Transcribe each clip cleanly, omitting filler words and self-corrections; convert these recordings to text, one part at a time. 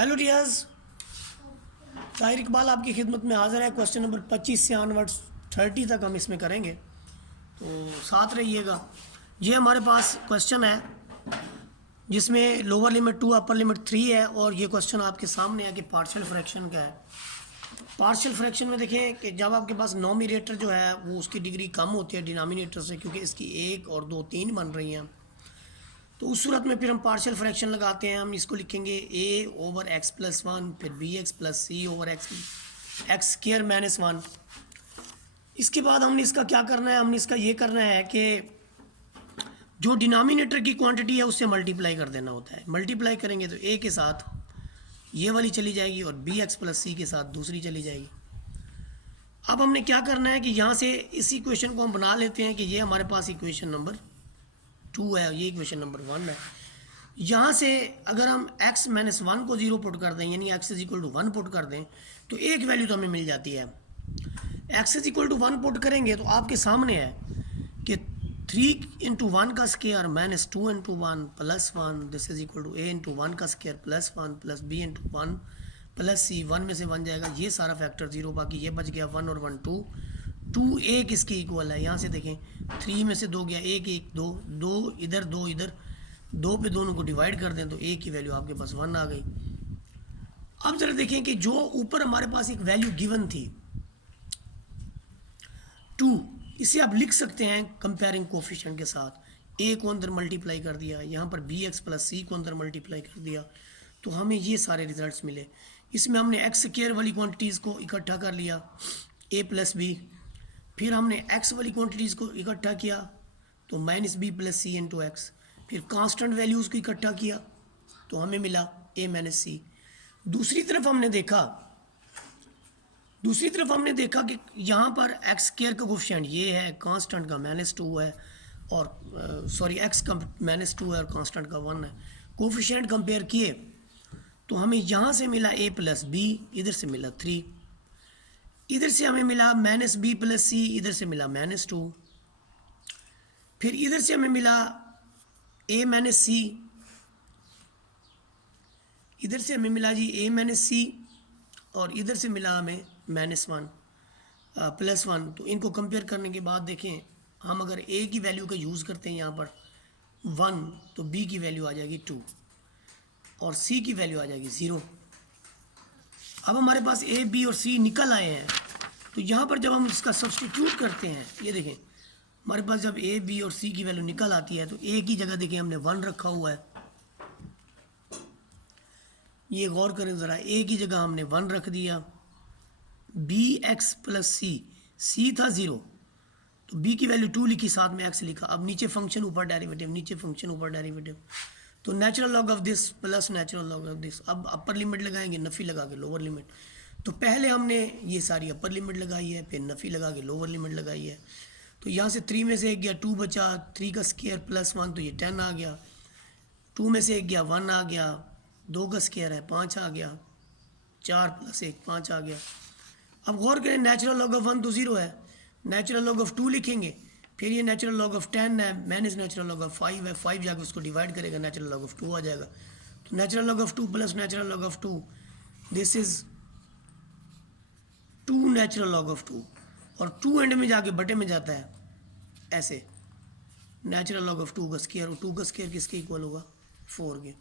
Hello dears, Tahir Iqbal आपकी खिदमत में हाज़िर है। क्वेश्चन नंबर 25 से ऑनवर्ड्स 30 तक हम इसमें करेंगे, तो साथ रहिएगा। ये हमारे पास क्वेश्चन है जिसमें लोअर लिमिट 2 अपर लिमिट 3 है, और ये क्वेश्चन आपके सामने है कि पार्शियल फ्रैक्शन का है। पार्शियल फ्रैक्शन में देखें कि जब आपके पास नॉमिनेटर जो है वो उसकी डिग्री कम होती है डिनोमिनेटर से, क्योंकि इसकी 1 और 2 3 बन रही हैं, तो उस सूरत में फिर हम पार्शियल फ्रैक्शन लगाते हैं। हम इसको लिखेंगे a ओवर x प्लस 1, फिर bx plus c over x square minus 1। इसके बाद हमने इसका क्या करना है, हमने इसका ये करना है कि जो डिनोमिनेटर की क्वांटिटी है उससे मल्टीप्लाई कर देना होता है। मल्टीप्लाई करेंगे तो a के साथ ये वाली चली जाएगी और bx प्लस c के साथ दूसरी चली जाएगी। अब हमने क्या करना है कि यहाँ से इस इक्वेशन को हम बना लेते हैं कि ये हमारे पास इक्वेशन नंबर 2 है, ये इक्वेशन नंबर 1 है। यहाँ से अगर हम x माइनस 1 को 0 पुट कर दें, यानी x is equal to 1 put कर दें, तो एक वैल्यू तो हमें मिल जाती है। x is equal to 1 put करेंगे तो आपके सामने है कि 3 इंटू 1 का square minus 2 into 1 plus 1, this is equal to a into 1 का square plus 1 plus b into 1 plus c। 1 में से 1 जाएगा, ये सारा फैक्टर 0, बाकी ये बच गया 1 और 1 2। 2 1 इसके इक्वल है। यहाँ से देखें 3 में से 2 गया, 1 1 2 2 इधर 2 इधर, 2 पे दोनों को डिवाइड कर दें तो a की वैल्यू आपके पास 1 आ गई। अब जरा देखें कि जो ऊपर हमारे पास एक वैल्यू गिवन थी 2, इसे आप लिख सकते हैं कंपेयरिंग कोफिशिएंट के साथ। a को अंदर मल्टीप्लाई कर दिया, यहाँ पर bx प्लस c को अंदर मल्टीप्लाई कर दिया, तो हमें ये सारे रिजल्ट्स मिले। इसमें हमने एक्स स्क्वायर वाली क्वांटिटीज़ को इकट्ठा कर लिया a प्लस बी, फिर हमने x वाली क्वांटिटीज़ को इकट्ठा किया तो माइनस बी प्लस सी इंटू एक्स, फिर कांस्टेंट वैल्यूज़ को इकट्ठा किया तो हमें मिला a माइनस सी। दूसरी तरफ हमने देखा कि यहाँ पर x स्क्वायर का कोफिशिएंट ये है, कांस्टेंट का -2 है, और सॉरी x का -2 है और कांस्टेंट का 1 है। कोफिशिएंट कंपेयर किए तो हमें यहाँ से मिला a प्लस बी, इधर से मिला 3, इधर से हमें मिला माइनस बी प्लस सी, इधर से मिला -2, फिर इधर से हमें मिला a माइनस सी, इधर से हमें मिला जी a माइनस सी, और इधर से मिला हमें -1 प्लस 1। तो इनको कंपेयर करने के बाद देखें, हम अगर a की वैल्यू का यूज़ करते हैं यहाँ पर 1, तो b की वैल्यू आ जाएगी 2 और c की वैल्यू आ जाएगी 0। अब हमारे पास a, b और c निकल आए हैं, तो यहाँ पर जब हम इसका सब्स्टिट्यूट करते हैं, ये देखें हमारे पास जब a, b और c की वैल्यू निकल आती है तो a की जगह देखें हमने 1 रखा हुआ है। ये गौर करें ज़रा, a की जगह हमने 1 रख दिया, bx प्लस c था 0, तो b की वैल्यू 2 लिखी, साथ में x लिखा। अब नीचे फंक्शन ऊपर डेरिवेटिव, नीचे फंक्शन ऊपर डेरिवेटिव, तो natural log of this plus natural log of this. अब अपर लिमिट लगाएंगे, नफ़ी लगा के लोअर लिमिट। तो पहले हमने ये सारी अपर लिमिट लगाई है, फिर नफ़ी लगा के लोअर लिमिट लगाई है। तो यहाँ से 3 में से 1 गया, 2 बचा, 3 का स्क्वायर प्लस 1 तो ये 10 आ गया, 2 में से 1 गया 1 आ गया, 2 का स्क्वायर है 5 आ गया, 4 प्लस 1 5 आ गया। अब गौर करें, नेचुरल लॉग ऑफ 1 तो 0 है, नेचुरल लॉग ऑफ 2 लिखेंगे, फिर ये नेचुरल लॉग ऑफ 10 है, माइनस नेचुरल लॉग ऑफ 5 है, 5 जाकर उसको डिवाइड करेगा, नेचुरल लॉग ऑफ 2 आ जाएगा। तो natural log of 2 plus natural log of 2, this is 2 natural log of 2, और 2 एंड में जाके बटे में जाता है ऐसे, नेचुरल लॉग ऑफ 2 का स्क्वायर, और 2 का स्क्वायर किसके इक्वल होगा 4 के।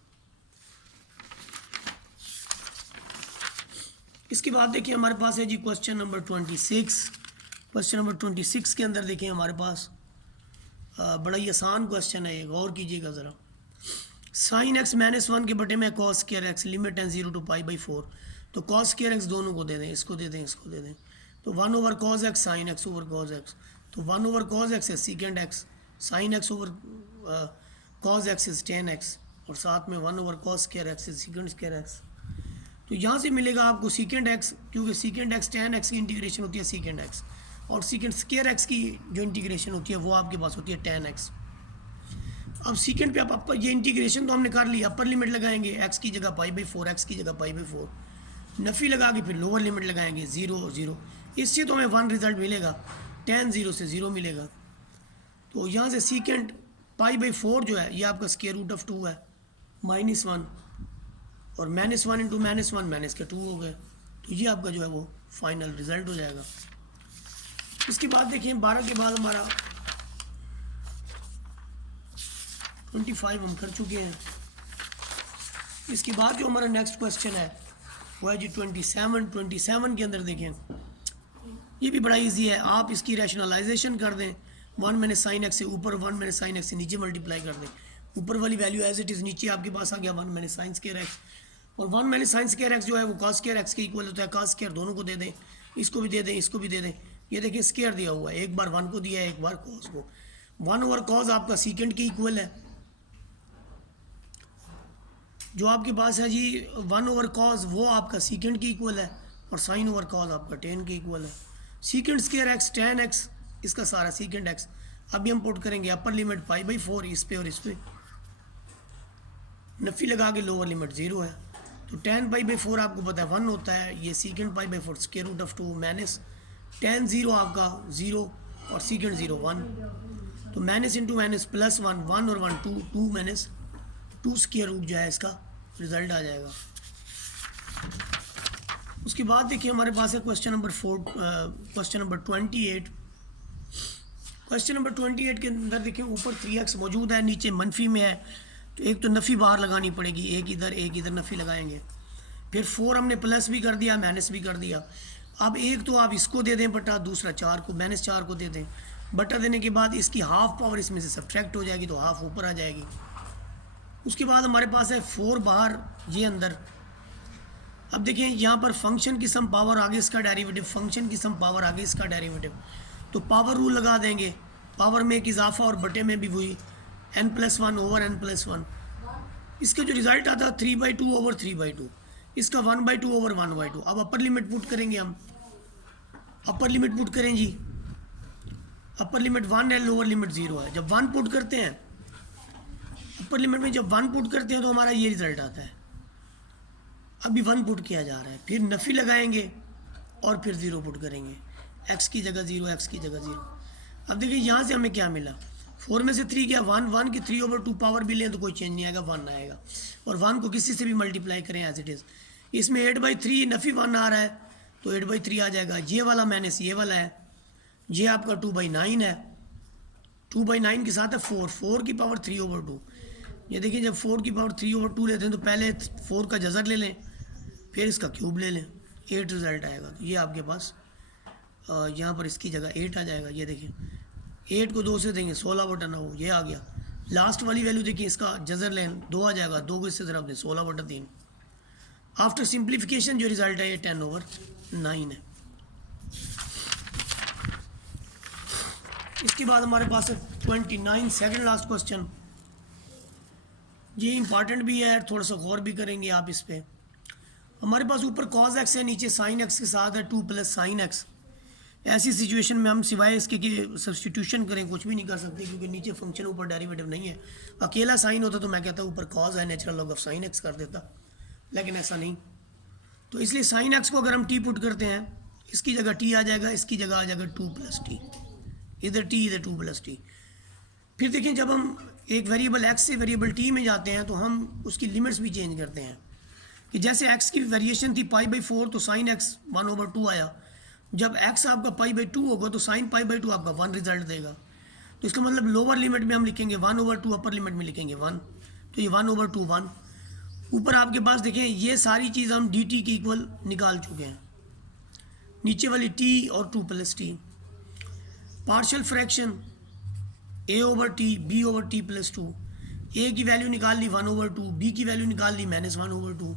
इसके बाद देखिए हमारे पास है जी क्वेश्चन नंबर 26। क्वेश्चन नंबर 26 के अंदर देखिए हमारे पास बड़ा ही आसान क्वेश्चन है, ये गौर कीजिएगा ज़रा। साइन एक्स माइनस 1 के बटे में कॉस स्क्वायर एक्स, लिमिट है 0 to π/4। तो कॉस स्क्वायर एक्स दोनों को दे दें, इसको दे दें, इसको दे दें, तो 1 over cos x sine x over cos x, तो 1 ओवर कॉस एक्स है सीकेंड x, sine x over cos x is ten x, और साथ में 1 over cos square x is secant square x. तो यहाँ से मिलेगा आपको सीकेंड एक्स, क्योंकि सीकेंड एक्स टेन एक्स की इंटीग्रेशन होती है सीकेंड एक्स, और सीकेंड स्क्वायर एक्स की जो इंटीग्रेशन होती है वो आपके पास होती है टेन एक्स। अब सीकेंड पे आप अपर, ये इंटीग्रेशन तो हमने कर ली, अपर लिमिट लगाएंगे x की जगह π/4, x की जगह π/4, नफ़ी लगा के फिर लोअर लिमिट लगाएंगे 0 0, इससे तो हमें 1 रिजल्ट मिलेगा, tan 0 से 0 मिलेगा। तो यहाँ से सीकेंड π/4 जो है ये आपका स्क्वायर रूट ऑफ 2 है -1, और -1 इंटू -1 माइनस के 2 हो गए। तो ये आपका जो है वो फाइनल रिजल्ट हो जाएगा। इसके बाद देखिए 12 के बाद हमारा 25 हम कर चुके हैं। इसके बाद जो हमारा नेक्स्ट क्वेश्चन है वो है जी 27 के अंदर देखें, ये भी बड़ा इजी है। आप इसकी रैशनलाइजेशन कर दें, 1 मैंने साइन एक्स से ऊपर, 1 मैंने साइन एक्स से नीचे मल्टीप्लाई कर दें। ऊपर वाली वैल्यू एज इट इज़ नीचे आपके पास आ गया 1 मैंने साइन स्क्वायर एक्स, और 1 मैंने साइन स्क्वायर एक्स जो है वो कॉस स्क्वायर एक्स के इक्वल होता है। कॉस स्क्वायर दोनों को दे दें, इसको भी दे दें, इसको भी दे दें। ये देखिए स्क्वायर दिया हुआ है, एक बार 1 को दिया है, एक बार कॉस को। 1 ओवर कॉस आपका सीकेंड के इक्वल है, जो आपके पास है जी 1 ओवर कॉस वो आपका सीकेंड के इक्वल है, और साइन ओवर कॉस आपका टेन के इक्वल है। Secant square x ten x, इसका सारा सीकेंड एक्स। अभी हम पुट करेंगे अपर लिमिट π/4 इस पे और इस पे, नफ़ी लगा के लोअर लिमिट 0 है। तो tan π/4 आपको पता है 1 होता है, ये second π/4 square root of 2 minus tan 0 आपका 0 और सीकेंड 0 1, तो माइनस इंटू माइनस प्लस 1, 1 और 1 2, 2 माइनस 2 स्क्वायर रूट जो है इसका रिजल्ट आ जाएगा। उसके बाद देखिए हमारे पास है क्वेश्चन नंबर 28। क्वेश्चन नंबर 28 के अंदर देखिए ऊपर 3x मौजूद है, नीचे मनफी में है, तो एक तो नफ़ी बाहर लगानी पड़ेगी, एक इधर नफ़ी लगाएंगे। फिर 4 हमने प्लस भी कर दिया, माइनस भी कर दिया। अब एक तो आप इसको दे दें बटा, दूसरा 4 को -4 को दे दें बटा। देने के बाद इसकी हाफ पावर इसमें से सब्ट्रैक्ट हो जाएगी, तो हाफ ऊपर आ जाएगी। उसके बाद हमारे पास है 4 बाहर, ये अंदर। अब देखिए यहाँ पर फंक्शन की सम पावर आगे इसका डेरिवेटिव, फंक्शन की सम पावर आगे इसका डेरिवेटिव, तो पावर रूल लगा देंगे। पावर में एक इजाफा और बटे में भी वही n+1 ओवर n+1। इसका जो रिजल्ट आता है 3/2 ओवर 3/2, इसका 1/2 ओवर 1/2। अब अपर लिमिट पुट करेंगे हम, अपर लिमिट पुट करें जी, अपर लिमिट 1 है, लोअर लिमिट 0 है। जब 1 पुट करते हैं अपर लिमिट में, जब 1 पुट करते हैं तो हमारा ये रिजल्ट आता है। अभी 1 पुट किया जा रहा है, फिर नफ़ी लगाएंगे और फिर 0 पुट करेंगे, x की जगह 0, x की जगह 0। अब देखिए यहाँ से हमें क्या मिला, 4 में से 3 गया 1, 1 की 3/2 पावर भी लें तो कोई चेंज नहीं आएगा, 1 आएगा। और 1 को किसी से भी मल्टीप्लाई करें एज इट इज़। इसमें 8/3 नफ़ी 1 आ रहा है, तो 8/3 आ जाएगा। ये वाला माइनस ये वाला है, ये आपका 2/9 है, 2/9 के साथ है 4 की पावर 3/2। ये देखिए जब 4 की पावर 3/2 लेते हैं तो पहले 4 का जज़र ले लें, फिर इसका क्यूब ले लें, 8 रिज़ल्ट आएगा। तो ये आपके पास यहाँ पर इसकी जगह 8 आ जाएगा। ये देखिए 8 को 2 से देंगे 16/9, ये आ गया। लास्ट वाली वैल्यू देखिए, इसका जज़र लें 2 आ जाएगा, 2 को इससे तरफ दें 16/3। आफ्टर सिंप्लीफिकेशन जो रिज़ल्ट है ये 10/9 है। इसके बाद हमारे पास है 29 सेकेंड लास्ट क्वेश्चन। ये इंपॉर्टेंट भी है, थोड़ा सा गौर भी करेंगे आप इस पर। हमारे पास ऊपर cos x है, नीचे sin x के साथ है 2 + sin x। ऐसी सिचुएशन में हम सिवाय इसके कि सब्सटीट्यूशन करें कुछ भी नहीं कर सकते, क्योंकि नीचे फंक्शन ऊपर डेरिवेटिव नहीं है। अकेला साइन होता तो मैं कहता ऊपर cos है, natural log of sin x कर देता, लेकिन ऐसा नहीं। तो इसलिए sin x को अगर हम t पुट करते हैं, इसकी जगह t आ जाएगा, इसकी जगह आ जाएगा 2 + t, इधर t इधर 2 + t। फिर देखें जब हम एक वेरिएबल x से वेरिएबल t में जाते हैं तो हम उसकी लिमिट्स भी चेंज करते हैं, कि जैसे x की वेरिएशन थी π/4 तो sin x 1/2 आया। जब x आपका π/2 होगा तो sin π/2 आपका 1 रिजल्ट देगा। तो इसका मतलब लोअर लिमिट में हम लिखेंगे 1/2, अपर लिमिट में लिखेंगे 1, तो ये 1/2 1। ऊपर आपके पास देखें ये सारी चीज़ हम dt के इक्वल निकाल चुके हैं, नीचे वाली t और 2 + t। Partial fraction a/t b/t + 2, a की वैल्यू निकाल ली 1/2, b की वैल्यू निकाल ली -1/2।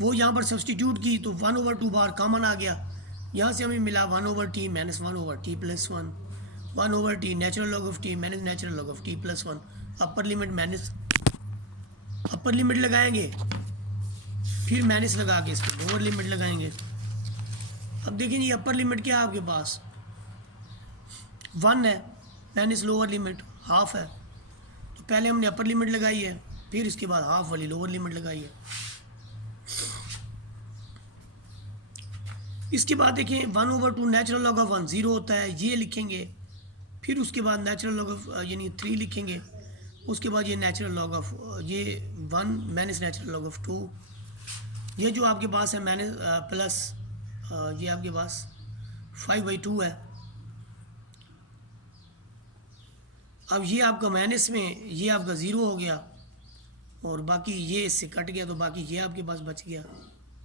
वो यहाँ पर सब्सटीट्यूट की तो 1/2 बार कॉमन आ गया, यहाँ से हमें मिला 1/t -1/t + 1, 1/t natural log of t minus natural log of t + 1। Upper limit minus, upper limit लगाएंगे, फिर माइनस लगा के इस पर लोअर लिमिट लगाएंगे। अब देखिए ये अपर लिमिट क्या है आपके पास 1 है, माइनस लोअर लिमिट हाफ है। तो पहले हमने अपर लिमिट लगाई है, फिर इसके बाद हाफ वाली लोअर लिमिट लगाई है। इसके बाद देखिए 1/2 नेचुरल लॉग ऑफ 1 0 होता है, ये लिखेंगे। फिर उसके बाद नेचुरल लॉग ऑफ यानी 3 लिखेंगे, उसके बाद ये नेचुरल लॉग ऑफ ये 1 माइनस नेचुरल लॉग ऑफ 2, ये जो आपके पास है माइनस प्लस ये आपके पास 5/2 है। अब ये आपका माइनस में ये आपका ज़ीरो हो गया और बाकी ये इससे कट गया, तो बाकी ये आपके पास बच गया।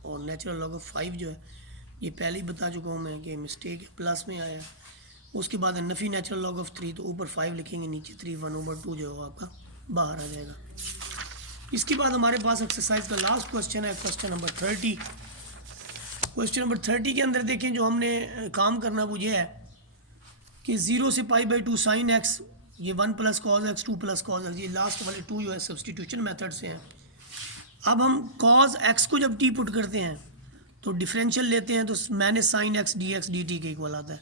और नेचुरल लॉग ऑफ 5 जो है ये पहले ही बता चुका हूँ मैं कि मिस्टेक है, प्लस में आया। उसके बाद नफ़ी नेचुरल लॉग ऑफ 3, तो ऊपर 5 लिखेंगे, नीचे 3, 1/2 जो है आपका बाहर आ जाएगा। इसके बाद हमारे पास एक्सरसाइज का लास्ट क्वेश्चन है, क्वेश्चन नंबर 30। क्वेश्चन नंबर 30 के अंदर देखें जो हमने काम करना वो ये है कि 0 से π/2 साइन एक्स, ये 1 plus cos x, 2 plus cos x, ये लास्ट वाले 2 जो है सब्सटीट्यूशन मेथड से हैं। अब हम कॉज एक्स को जब टी पुट करते हैं तो डिफरेंशियल लेते हैं, तो minus sine x D x D T के इक्वल आता है।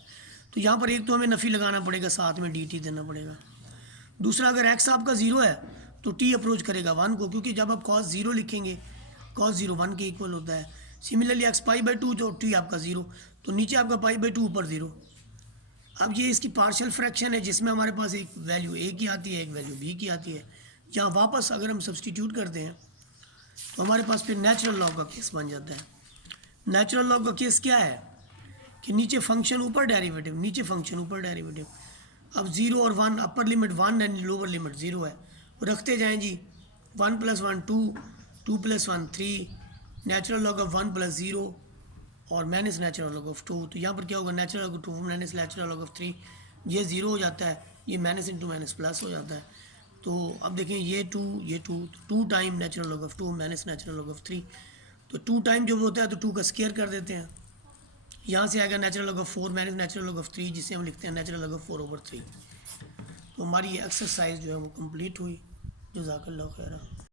तो यहाँ पर एक तो हमें नफ़ी लगाना पड़ेगा, साथ में डी टी देना पड़ेगा। दूसरा, अगर एक्स आपका 0 है तो टी अप्रोच करेगा 1 को, क्योंकि जब आप कॉस 0 लिखेंगे कॉस 0 1 के इक्वल होता है। सिमिलरली एक्स π/2 जो टी आपका 0, तो नीचे आपका π/2 ऊपर 0। अब ये इसकी पार्शियल फ्रैक्शन है जिसमें हमारे पास एक वैल्यू ए की आती है, एक वैल्यू बी की आती है। यहाँ वापस अगर हम सब्सटीट्यूट करते हैं तो हमारे पास फिर नेचुरल लॉग का केस बन जाता है। नेचुरल लॉग का केस क्या है कि नीचे फंक्शन ऊपर डेरिवेटिव, नीचे फंक्शन ऊपर डेरिवेटिव। अब 0 और 1, upper limit 1 and lower limit 0 है, वो रखते जाएं जी। 1 + 1 2, 2 + 1 3, नेचुरल लॉग ऑफ 1 + 0 और माइनस नेचुरल लॉग ऑफ 2। तो यहाँ पर क्या होगा, natural log of 2 minus natural log of 3, ये 0 हो जाता है, ये माइनस इंटू माइनस प्लस हो जाता है। तो अब देखें ये 2 time natural log of 2 minus natural log of 3, तो 2 टाइम जब होता है तो 2 का स्क्वायर कर देते हैं। यहाँ से आएगा natural log of 4 minus natural log of 3, जिसे हम लिखते हैं नेचुरल लॉग ऑफ 4/3। तो हमारी ये एक्सरसाइज जो है वो कंप्लीट हुई। जज़ाकल्लाह खैरा।